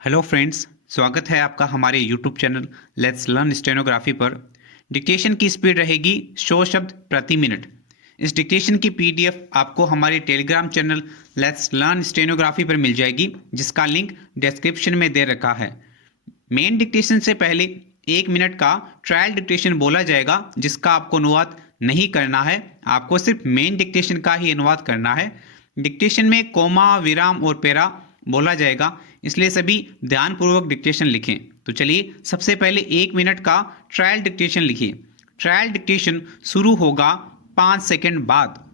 Hello friends, स्वागत है आपका हमारे YouTube channel let's learn stenography पर। डिक्टेशन की स्पीड रहेगी 100 शब्द प्रति मिनट। इस डिक्टेशन की पीडीएफ आपको हमारे Telegram channel let's learn stenography पर मिल जाएगी, जिसका लिंक डिस्क्रिप्शन में दे रखा है। मेन डिक्टेशन से पहले 1 मिनट का ट्रायल डिक्टेशन बोला जाएगा, जिसका आपको अनुवाद नहीं करना है। आपको सिर्फ मेन डिक्टेशन का ही अनुवाद करना है। डिक्टेशन में कोमा, विराम और पैरा बोला जाएगा, इसलिए सभी ध्यानपूर्वक डिक्टेशन लिखें। तो चलिए सबसे पहले 1 मिनट का ट्रायल डिक्टेशन लिखिए। ट्रायल डिक्टेशन शुरू होगा 5 सेकंड बाद।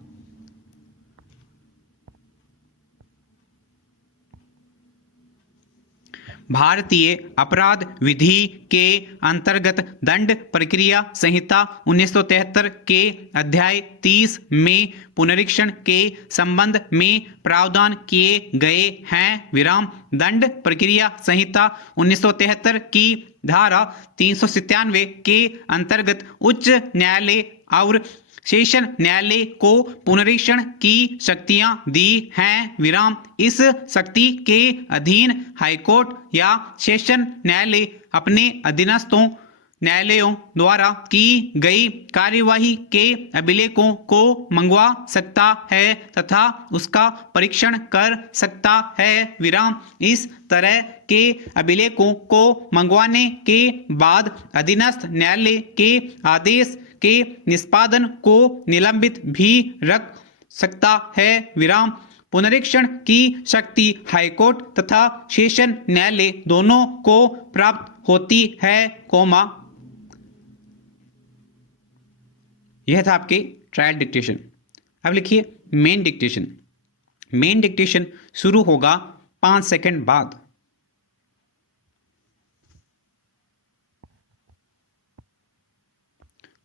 भारतीय अपराध विधि के अंतर्गत दंड प्रक्रिया संहिता 1973 के अध्याय 30 में पुनरीक्षण के संबंध में प्रावधान किए गए हैं। विराम दंड प्रक्रिया संहिता 1973 की धारा 397 के अंतर्गत उच्च न्यायालय और सेशन न्यायालय को पुनरीक्षण की शक्तियां दी हैं। विराम इस शक्ति के अधीन हाईकोर्ट या सेशन न्यायालय अपने अधीनस्थों न्यायालयों द्वारा की गई कार्यवाही के अभिलेखों को मंगवा सकता है तथा उसका परीक्षण कर सकता है। विराम इस तरह के अभिलेखों को मंगवाने के बाद अधीनस्थ न्यायालय के आदेश के निष्पादन को निलंबित भी रख सकता है। विराम पुनरीक्षण की शक्ति हाईकोर्ट तथा सेशन न्यायालय दोनों को प्राप्त होती है। कोमा यह था आपके ट्रायल डिक्टेशन। अब लिखिए मेन डिक्टेशन। मेन डिक्टेशन शुरू होगा 5 सेकंड बाद।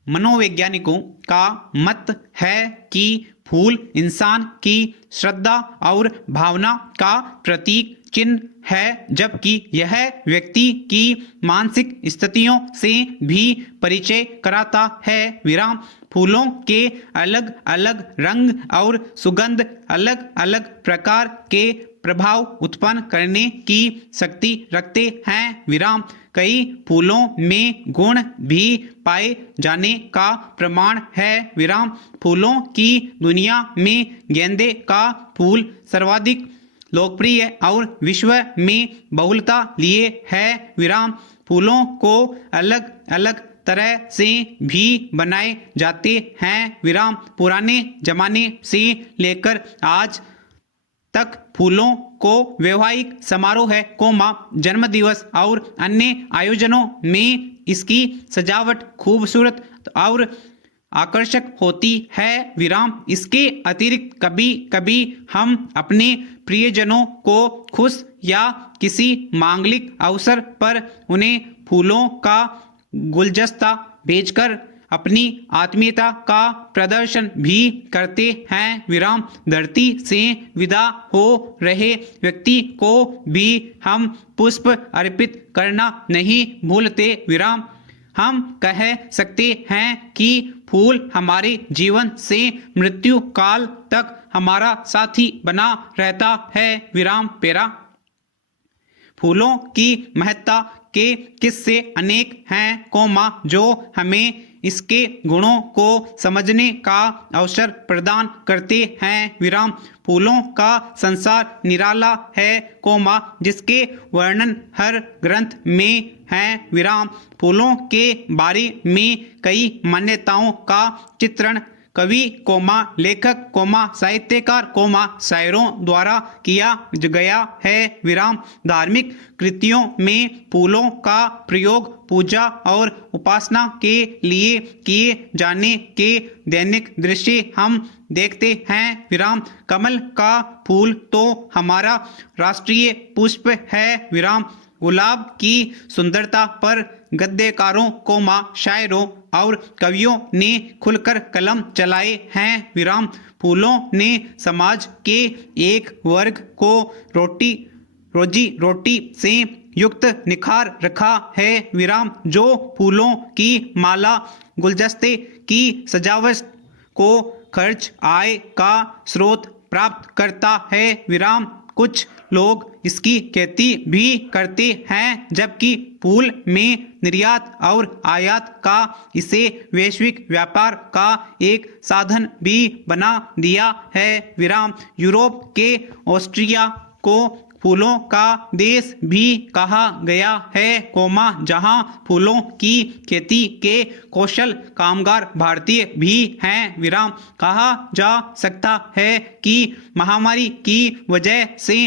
मनोवैज्ञानिकों का मत है कि फूल इंसान की श्रद्धा और भावना का प्रतीक चिन्ह है, जबकि यह व्यक्ति की मानसिक स्थितियों से भी परिचय कराता है। विराम फूलों के अलग अलग रंग और सुगंध अलग अलग प्रकार के प्रभाव उत्पन्न करने की शक्ति रखते हैं। विराम कई फूलों में गुण भी पाए जाने का प्रमाण है। विराम फूलों की दुनिया में गेंदे का फूल सर्वाधिक लोकप्रिय और विश्व में बहुलता लिए है। विराम फूलों को अलग अलग तरह से भी बनाए जाते हैं। विराम पुराने जमाने से लेकर आज तक फूलों को वैवाहिक समारोह है, जन्मदिवस और अन्य आयोजनों में इसकी सजावट खूबसूरत और आकर्षक होती है। विराम इसके अतिरिक्त कभी कभी हम अपने प्रियजनों को खुश या किसी मांगलिक अवसर पर उन्हें फूलों का गुलदस्ता भेजकर अपनी आत्मीयता का प्रदर्शन भी करते हैं। विराम धरती से विदा हो रहे व्यक्ति को भी हम पुष्प अर्पित करना नहीं भूलते। विराम हम कह सकते हैं कि फूल हमारे जीवन से मृत्यु काल तक हमारा साथी बना रहता है। विराम पैरा फूलों की महत्ता के किस्से अनेक हैं, जो हमें इसके गुणों को समझने का अवसर प्रदान करते हैं। विराम फूलों का संसार निराला है, जिसके वर्णन हर ग्रंथ में है। विराम फूलों के बारे में कई मान्यताओं का चित्रण कवि, लेखक, साहित्यकार, शायरों द्वारा किया गया है। विराम धार्मिक कृतियों में फूलों का प्रयोग पूजा और उपासना के लिए किए जाने के दैनिक दृश्य हम देखते हैं। विराम कमल का फूल तो हमारा राष्ट्रीय पुष्प है। विराम गुलाब की सुंदरता पर गद्यकारों, शायरों और कवियों ने खुलकर कलम चलाए हैं। विराम फूलों ने समाज के एक वर्ग को रोजी रोटी से युक्त निखार रखा है। विराम जो फूलों की माला, गुलदस्ते की सजावट को खर्च आय का स्रोत प्राप्त करता है। विराम कुछ लोग इसकी खेती भी करते हैं, जबकि फूल में निर्यात और आयात का इसे वैश्विक व्यापार का एक साधन भी बना दिया है। विराम। यूरोप के ऑस्ट्रिया को फूलों का देश भी कहा गया है, जहां फूलों की खेती के कुशल कामगार भारतीय भी हैं। विराम। कहा जा सकता है कि महामारी की वजह से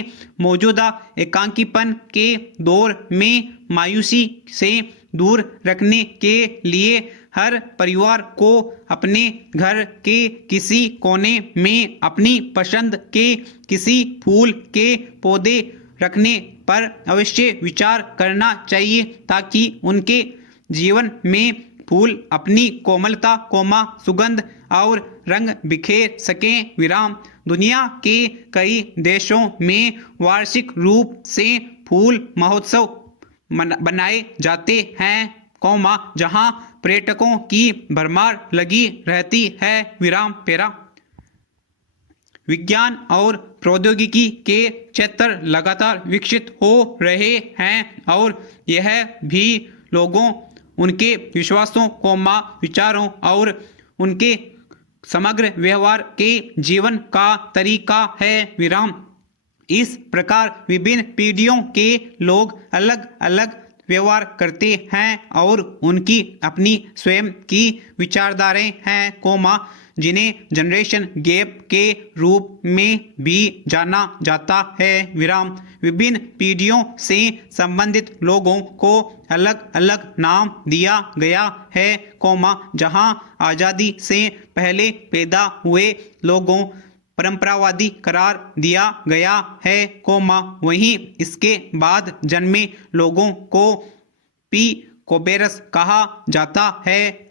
मौजूदा एकाकीपन के दौर में मायूसी से दूर रखने के लिए हर परिवार को अपने घर के किसी कोने में अपनी पसंद के किसी फूल के पौधे रखने पर अवश्य विचार करना चाहिए, ताकि उनके जीवन में फूल अपनी कोमलता, सुगंध और रंग बिखेर सकें। विराम। दुनिया के कई देशों में वार्षिक रूप से फूल महोत्सव बनाए जाते हैं, जहां पर्यटकों की भरमार लगी रहती है। विराम। पेरा। विज्ञान और प्रौद्योगिकी के क्षेत्र लगातार विकसित हो रहे हैं और यह भी लोगों, उनके विश्वासों, विचारों और उनके समग्र व्यवहार के जीवन का तरीका है। विराम। इस प्रकार विभिन्न पीढ़ियों के लोग अलग अलग व्यवहार करते हैं और उनकी अपनी स्वयं की विचारधाराएं हैं, जिन्हें जनरेशन गैप के रूप में भी जाना जाता है। विराम। विभिन्न पीढ़ियों से संबंधित लोगों को अलग अलग नाम दिया गया है, जहां आज़ादी से पहले पैदा हुए लोगों परंपरावादी करार दिया गया है, वहीं इसके बाद जन्मे लोगों को कोबेरस कहा जाता है,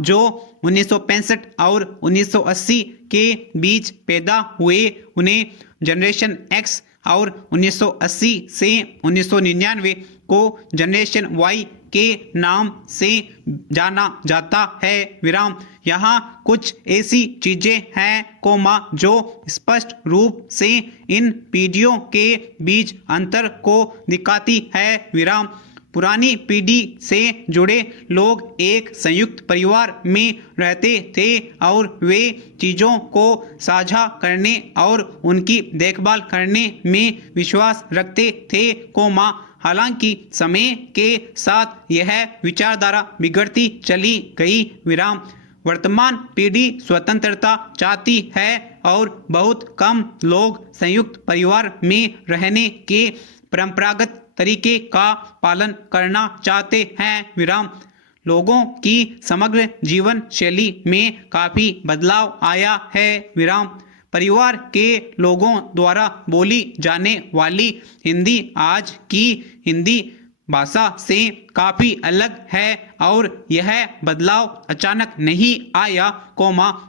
जो 1965 और 1980 के बीच पैदा हुए। उन्हें जनरेशन एक्स और 1980 से 1999 को जनरेशन वाई के नाम से जाना जाता है। विराम। यहाँ कुछ ऐसी चीजें हैं, जो स्पष्ट रूप से इन पीढ़ियों के बीच अंतर को दिखाती है। विराम। पुरानी पीढ़ी से जुड़े लोग एक संयुक्त परिवार में रहते थे और वे चीज़ों को साझा करने और उनकी देखभाल करने में विश्वास रखते थे, हालांकि समय के साथ यह विचारधारा बिगड़ती चली गई। विराम। वर्तमान पीढ़ी स्वतंत्रता चाहती है और बहुत कम लोग संयुक्त परिवार में रहने के परंपरागत तरीके का पालन करना चाहते हैं। विराम। लोगों की समग्र जीवन शैली में काफी बदलाव आया है। विराम। परिवार के लोगों द्वारा बोली जाने वाली हिंदी आज की हिंदी भाषा से काफी अलग है और यह बदलाव अचानक नहीं आया,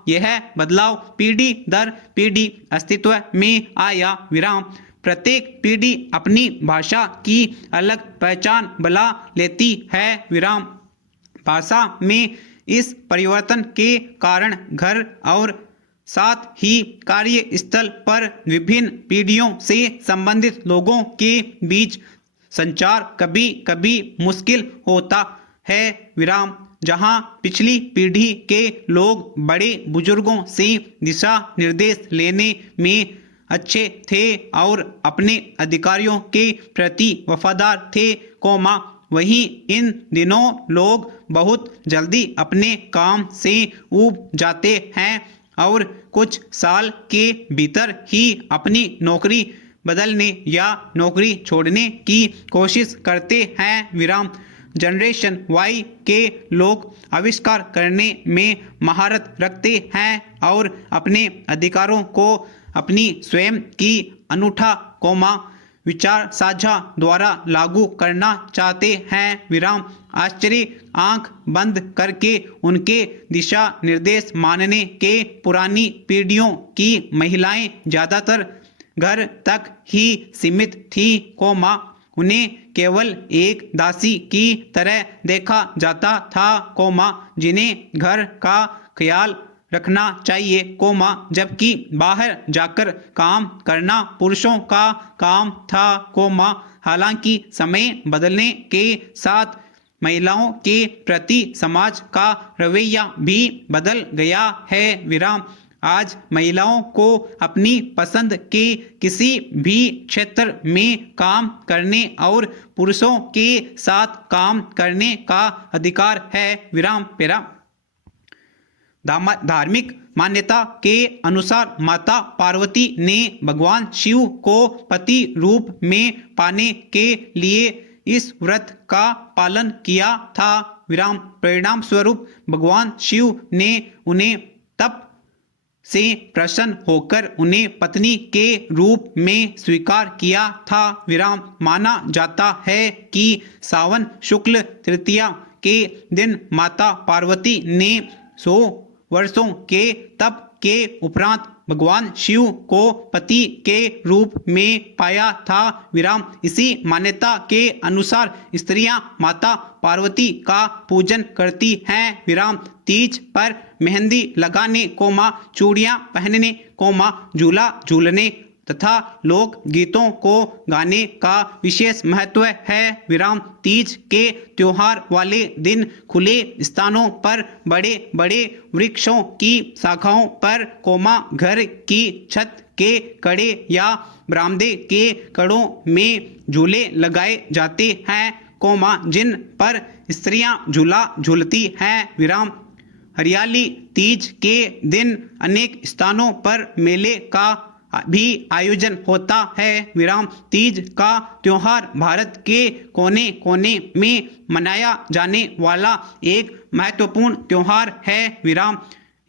यह बदलाव पीढ़ी दर पीढ़ी अस्तित्व में आया। विराम। प्रत्येक पीढ़ी अपनी भाषा की अलग पहचान बना लेती है। विराम। भाषा में इस परिवर्तन के कारण घर और साथ ही कार्यस्थल पर विभिन्न पीढ़ियों से संबंधित लोगों के बीच संचार कभी कभी मुश्किल होता है। विराम। जहां पिछली पीढ़ी के लोग बड़े बुजुर्गों से दिशा निर्देश लेने में अच्छे थे और अपने अधिकारियों के प्रति वफादार थे, वहीं इन दिनों लोग बहुत जल्दी अपने काम से ऊब जाते हैं और कुछ साल के भीतर ही अपनी नौकरी बदलने या नौकरी छोड़ने की कोशिश करते हैं। विराम। जनरेशन वाई के लोग आविष्कार करने में महारत रखते हैं और अपने अधिकारों को अपनी स्वयं की अनूठा विचार साझा द्वारा लागू करना चाहते हैं। विराम। आश्चर्य आंख बंद करके उनके दिशा निर्देश मानने के पुरानी पीढ़ियों की महिलाएं ज्यादातर घर तक ही सीमित थी, उन्हें केवल एक दासी की तरह देखा जाता था, जिन्हें घर का ख्याल रखना चाहिए, कोमा जबकि बाहर जाकर काम करना पुरुषों का काम था, कोमा हालांकि समय बदलने के साथ महिलाओं के प्रति समाज का रवैया भी बदल गया है, विराम। आज महिलाओं को अपनी पसंद के किसी भी क्षेत्र में काम करने और पुरुषों के साथ काम करने का अधिकार है, विराम पेरा। धार्मिक मान्यता के अनुसार माता पार्वती ने भगवान शिव को पति रूप में पाने के लिए इस व्रत का पालन किया था, विराम। परिणाम स्वरूप भगवान शिव ने उन्हें तप से प्रसन्न होकर उन्हें पत्नी के रूप में स्वीकार किया था, विराम। माना जाता है कि सावन शुक्ल तृतीया के दिन माता पार्वती ने 100 वर्षों के तप के उपरांत भगवान शिव को पति के रूप में पाया था, विराम। इसी मान्यता के अनुसार स्त्रियां माता पार्वती का पूजन करती हैं, विराम। तीज पर मेहंदी लगाने, कोमा चूड़ियां पहनने, कोमा झूला झूलने तथा लोक गीतों को गाने का विशेष महत्व है, विराम। तीज के त्योहार वाले दिन खुले स्थानों पर बड़े बड़े वृक्षों की शाखाओं पर, कोमा घर की छत के कड़े या बरामदे के कड़ों में झूले लगाए जाते हैं, कोमा जिन पर स्त्रियां झूला झूलती हैं, विराम। हरियाली तीज के दिन अनेक स्थानों पर मेले का भी आयोजन होता है, विराम। तीज का त्योहार भारत के कोने कोने में मनाया जाने वाला एक महत्वपूर्ण त्योहार है, विराम।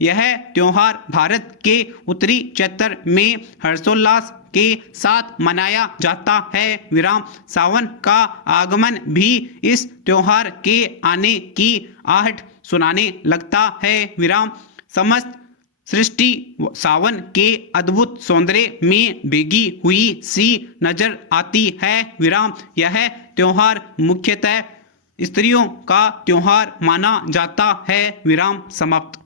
यह त्योहार भारत के उत्तरी क्षेत्र में हर्षोल्लास के साथ मनाया जाता है, विराम। सावन का आगमन भी इस त्योहार के आने की आहट सुनाने लगता है, विराम। समस्त सृष्टि सावन के अद्भुत सौंदर्य में भीगी हुई सी नजर आती है, विराम। यह त्योहार मुख्यतः स्त्रियों का त्योहार माना जाता है, विराम। समाप्त।